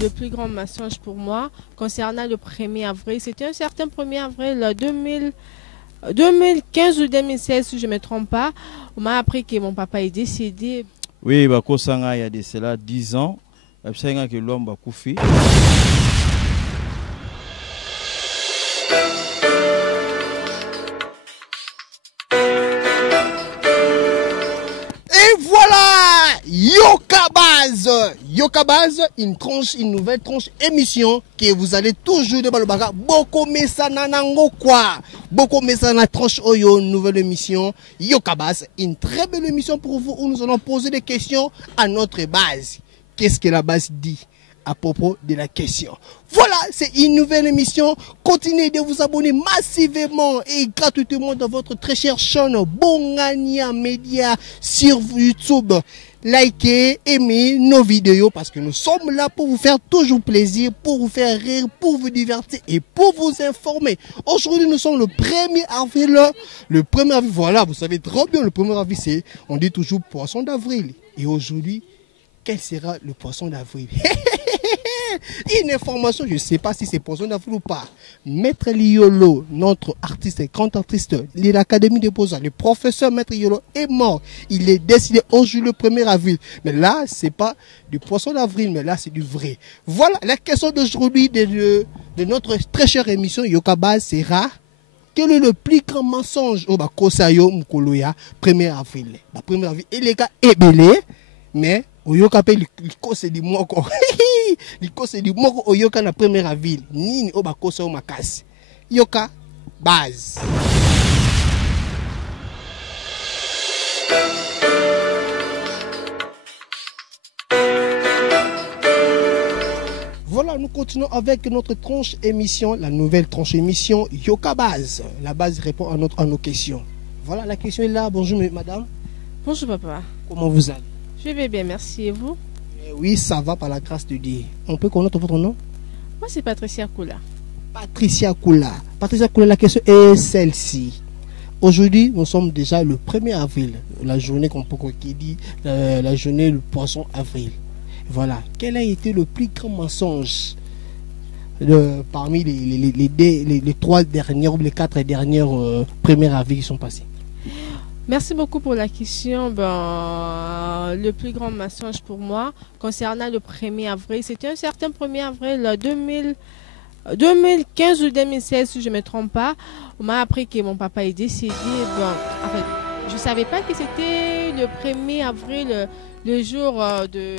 le plus grand mensonge pour moi concernant le 1er avril. C'était un certain 1er avril 2015 ou 2016, si je ne me trompe pas. On m'a appris que mon papa est décédé. Oui, il y a de cela 10 ans. Que l'homme va couper. Yokabaz, une nouvelle tranche émission que vous allez toujours de Balobaga. Boko Mesana Nango quoi. Boko Mesana tranche Oyo, nouvelle émission. Yokabaz, une très belle émission pour vous où nous allons poser des questions à notre base. Qu'est-ce que la base dit à propos de la question? Voilà, c'est une nouvelle émission. Continuez de vous abonner massivement et gratuitement dans votre très chère chaîne Bongania Media sur YouTube. Likez, aimez nos vidéos parce que nous sommes là pour vous faire toujours plaisir, pour vous faire rire, pour vous divertir et pour vous informer. Aujourd'hui, nous sommes le 1er avril. Le 1er avril, voilà, vous savez trop bien, le 1er avril, c'est, on dit toujours poisson d'avril. Et aujourd'hui, quel sera le poisson d'avril? Une information, je ne sais pas si c'est poisson d'avril ou pas. Maître Liolo, notre artiste, grand artiste de l'Académie des Beaux-Arts, le professeur Maître Liolo est mort. Il est décédé aujourd'hui le 1er avril. Mais là, ce n'est pas du poisson d'avril, mais là, c'est du vrai. Voilà, la question d'aujourd'hui de notre très chère émission Yokabaz sera: quel est le plus grand mensonge au Bakosayo Mukoloya 1er avril? 1er avril, et les gars, est belé, mais Oyoka pe likose di moko. Likose di moko Oyoka na 1er avril. Nini o bakosa o makasi. Yoka base. Voilà, nous continuons avec notre tranche émission, la nouvelle tranche émission Yokabaz. La base répond à nos questions. Voilà, la question est là. Bonjour madame. Bonjour papa. Comment vous allez? Je vais bien, merci. Et vous? Oui, ça va par la grâce de Dieu. On peut connaître votre nom? Moi, c'est Patricia Koula. Patricia Koula. Patricia Koula, la question est celle-ci. Aujourd'hui, nous sommes déjà le 1er avril, la journée qu'on peut dire, la journée du poisson avril. Voilà. Quel a été le plus grand mensonge parmi les 3 dernières ou les 4 dernières 1er avril qui sont passées? Merci beaucoup pour la question. Le plus grand mensonge pour moi concernant le 1er avril, c'était un certain 1er avril 2015 ou 2016, si je ne me trompe pas. On m'a appris que mon papa est décédé. En fait, je ne savais pas que c'était le 1er avril, le jour de...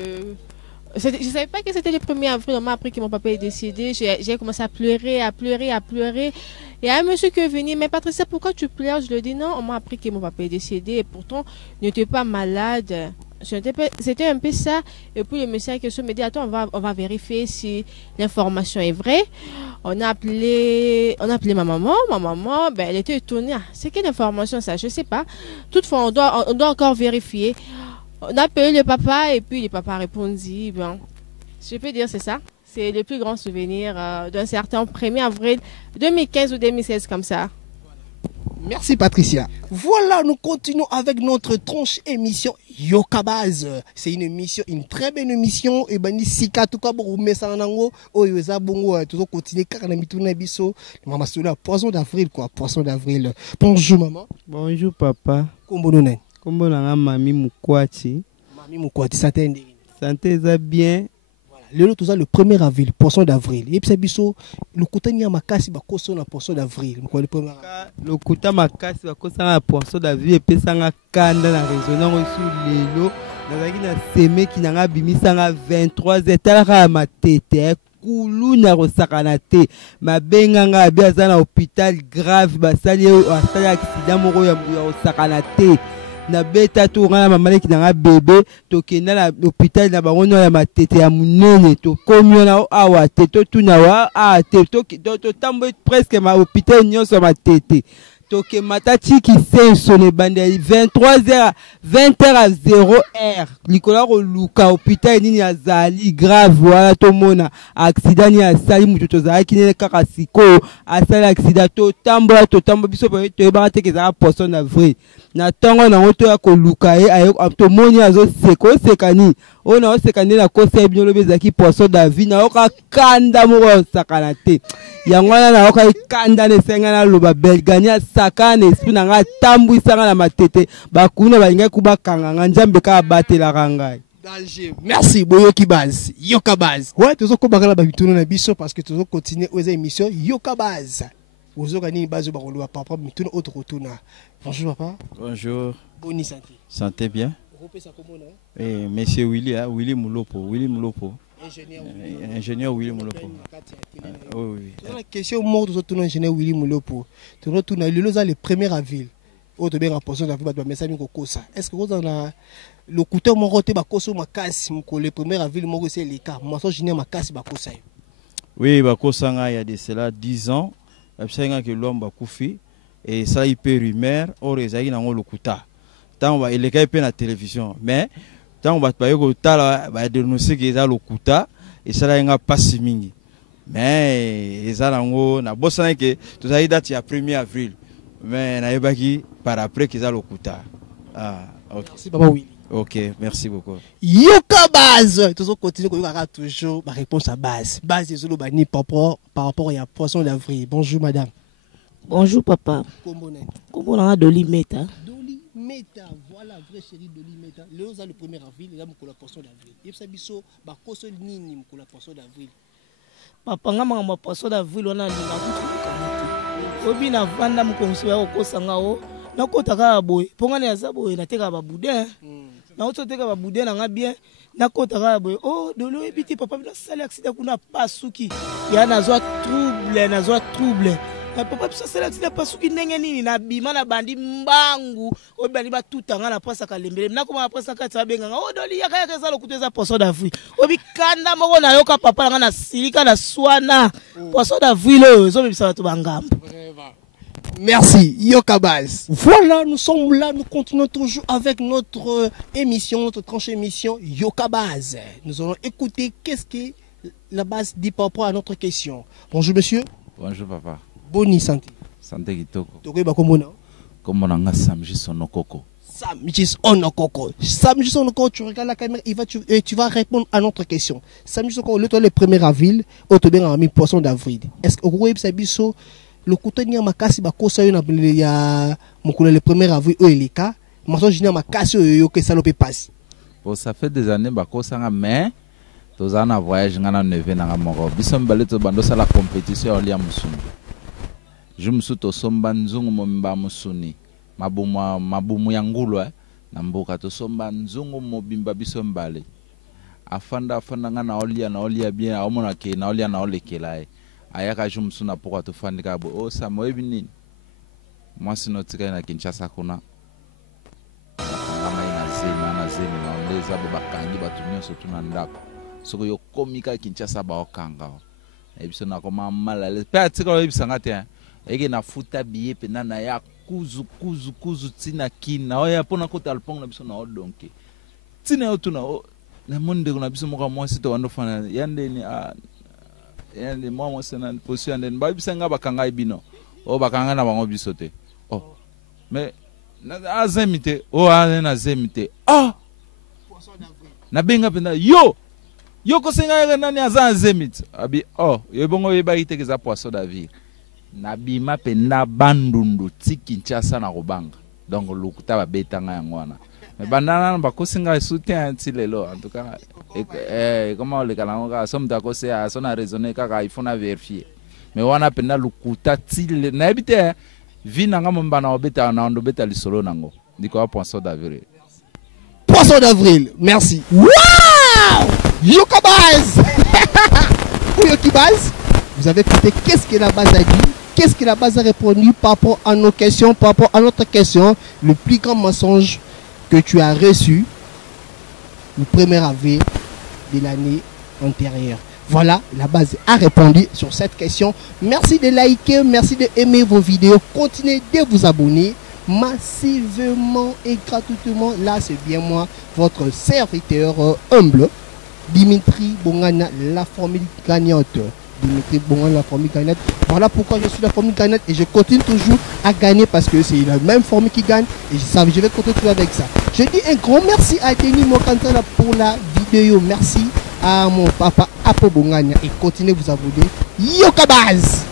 Je ne savais pas que c'était le 1er avril. On m'a appris que mon papa est décédé. J'ai commencé à pleurer. Et un monsieur qui est venu, mais Patricia, pourquoi tu pleures? Je lui ai dit non, on m'a appris que mon papa est décédé. Et pourtant, il n'était pas malade. C'était un peu ça. Et puis le monsieur qui me dit, attends, on va vérifier si l'information est vraie. On a appelé ma maman. Ma maman, elle était étonnée. C'est quelle information ça? Je ne sais pas. Toutefois, on doit encore vérifier. On a appelé le papa et puis le papa répondit, je peux dire c'est ça. C'est le plus grand souvenir d'un certain 1er avril 2015 ou 2016 comme ça. Merci Patricia. Voilà, nous continuons avec notre tranche émission Yokabaz. C'est une émission, une très belle émission. Et ben ici, tout cas, pour Messanango, Oyoza Bongo, toujours continuer car on a mis tout le biso. Maman, c'est là, poisson d'avril quoi, poisson d'avril. Bonjour maman. Bonjour papa. Comment vous allez? Comment la Mami Mukwati? Mami Mukwati, ça t'aide? Santé ça bien. Voilà, tout ça le 1er avril, poisson d'avril. Et puis c'est biso, le kouta ni amakasi bakoso na poisson d'avril. Quoi le 1er avril? Le kouta makasi bakoso na poisson d'avril et puis ça na kanda na résonance sur lelo. Nazaki na seme ki na bimisa na 23 etala ma tete. Koulou na rosakana te. Ma benga nga abiaza na hôpital grave basali asali accident moko ya rosakana te. Na beta to ngana mama ki na bébé to kenda na hôpital na bangono ya matete ya munene to komyo na awa te to tuna wa te to tambo presque ma hôpital nyonso matete to ke matati ki senso ne bande 23h 20h à 0h likola ko luka hôpital nini azali grave wala to mona accident ni asali mutu to za ki ne kaka siko asali accident to tambo biso to ba te ke za poisson d'avril na tongo na ngoto ya koluka ye ayo to moni azo seko sekani o na sekani na kosa bino lobe zaki poisson David na oka kanda mo sakana te yangwana na oka kanda ne senga na loba belgania sakana esprit na nga tambu isanga na matete bakuna balinga kuba kanganga njambe ka batela kangai. Merci Boyoki Baz, Yoka Baz. Ouais, tu as encore la babitoune na biso parce que tu as continué aux émissions Yoka Baz. Vous avez gagné une base de barolo papa mitune autre retourna. Bonjour papa. Bonjour. Bonne santé. Santé bien. Et monsieur Willy, Willy Moulopo, ingénieur Willy Moulopo. Oui. La question mort de tout ingénieur Willy Moulopo. Tu retournes le 1er avril. Autre bien en poisson d'avril, est-ce que vous en avez le couteau mon roté bakoso makasi le 1er avril mo c'est les cas moi so jini makasi bakosa. Oui, bakosa nga il y a de cela 10 ans, absenga que l'homme bakufi et ça il peut rumeur or ezaki nango lokuta. Tant ba eleka pe na télévision mais tant ba pa yoko tala ba dénoncer que ça lokuta et ça la nga passe mingi. Mais eza nango na bosana que tout ça date ya 1er avril. Mais na yebaki par après que ça lokuta. Ah, OK. Merci papa oui. OK, merci beaucoup. Yoka Baz, toujours continuer toujours ma réponse à base. Base des Zolobani par rapport à poisson d'avril. Bonjour madame. Bonjour papa. Comment on a Doli Meta? Doli Meta, voilà vrai chérie Doli Meta. Le 1er avril, il y a la poisson d'avril. Il y a biso ba koso nini pour la poisson d'avril. Papa nga ma poisson d'avril on a ni mabutu. Obi na vanda mkonso ya okosanga o. Na kota ka boy. Ponga ne azabo na teka ba boudin. Na oto teka ba boudin na nga bien. Na kota ka boy. Oh dolo ebiti papa na sala accident kuna pasuki. Ya na zo trouble. Na papa bisa sala accident pasuki ndenge nini na bima na bandi mbangu. Obi ba tutanga na pasa ka lembele. Na kuma pasa ka tsabenga. Oh doli ya kaya za lokuteza poisson d'avril. Obi kanda moko na yoka papa nga na silika na swana. Poisson d'avril zo bisa to bangambo. Merci Yoka Baz. Voilà, nous sommes là, nous continuons toujours avec notre émission, notre tranche émission Yoka Baz. Nous allons écouter qu'est-ce que la base dit par rapport à notre question. Bonjour monsieur. Bonjour papa. Bonne santé. Santé kitoko. Tokoy ba komona. Komona nga Samji Sonokoko. Samji Sonokoko. Samji Sonokoko, tu regardes la caméra, tu vas répondre à notre question. Samji Sonokoko, le 1er avril, au to bien ami poisson d'avril. Est-ce que vous avez biso le couteau ni makasi bakosa yo na ya mukula le 1er avril o eleka maso jina makasi yo que ça peut passer. Bon ça fait des années bakosa nga mais tozana voyage nga na neve na moko biso mbale to bando sala compétition oli ya musuni. Je musu to somba nzungu momba musuni mabumu ya ngulwa na mboka to somba nzungu mobimba biso mbale. Afanda nga na oli bien omona ke na oli na olekela ayaka jumsuna pourquoi to fandika bo o sa moyebi nini moi sino tika na Kinshasa kuna kama ina zemi na ndeza bo bakangi batumio so tuna ndako soko yo komika Kinshasa ba okanga ebiso na koma malale pe atika lo ebisanga te eke na futa biye pe na ya kuzu tina kina oya pona ko talpong na biso na odonke tina yo tuna na monde kuna biso mo moi sito wando fana yande ni et moi c'est une position de babisanga bakanga ibino o bakanga na bango bisote oh mais na azemite o na zemite ah na benga penda yo ko senga nani azemite abi oh yo bongo yeba itekeza poisson d'avril na bima penda bandundu tikinchasa na kobanga donc lokuta ba betanga yangwana mais bandana bakosinga soutien tilelo en tout cas comment le kalanga somme d'accord c'est à son a raisonné kaka il faut na vérifier mais wana penda lukuta til na habite vina ngam mbana obeta na ndo beta lisolo nango ndiko poisson d'avril. Poisson d'avril, merci. Wow! Yoka Baz. Yoki Baz, vous avez écouté qu'est-ce que la base a dit, qu'est-ce que la base a répondu par rapport à nos questions, par rapport à notre question, le plus grand mensonge que tu as reçu le 1er avril de l'année antérieure. Voilà, la base a répondu sur cette question. Merci de liker, merci de aimer vos vidéos. Continuez de vous abonner massivement et gratuitement. Là, c'est bien moi, votre serviteur humble, Dimitri Bongana, la formule gagnante Dimitri Bongan, la formule gagnante. Voilà pourquoi je suis la formule gagnante et je continue toujours à gagner parce que c'est la même formule qui gagne et je vais continuer avec ça. Je dis un grand merci à Denis Mokantala pour la vidéo. Merci à mon papa Apo Bongania et continuez vous abonner. Yokabaz!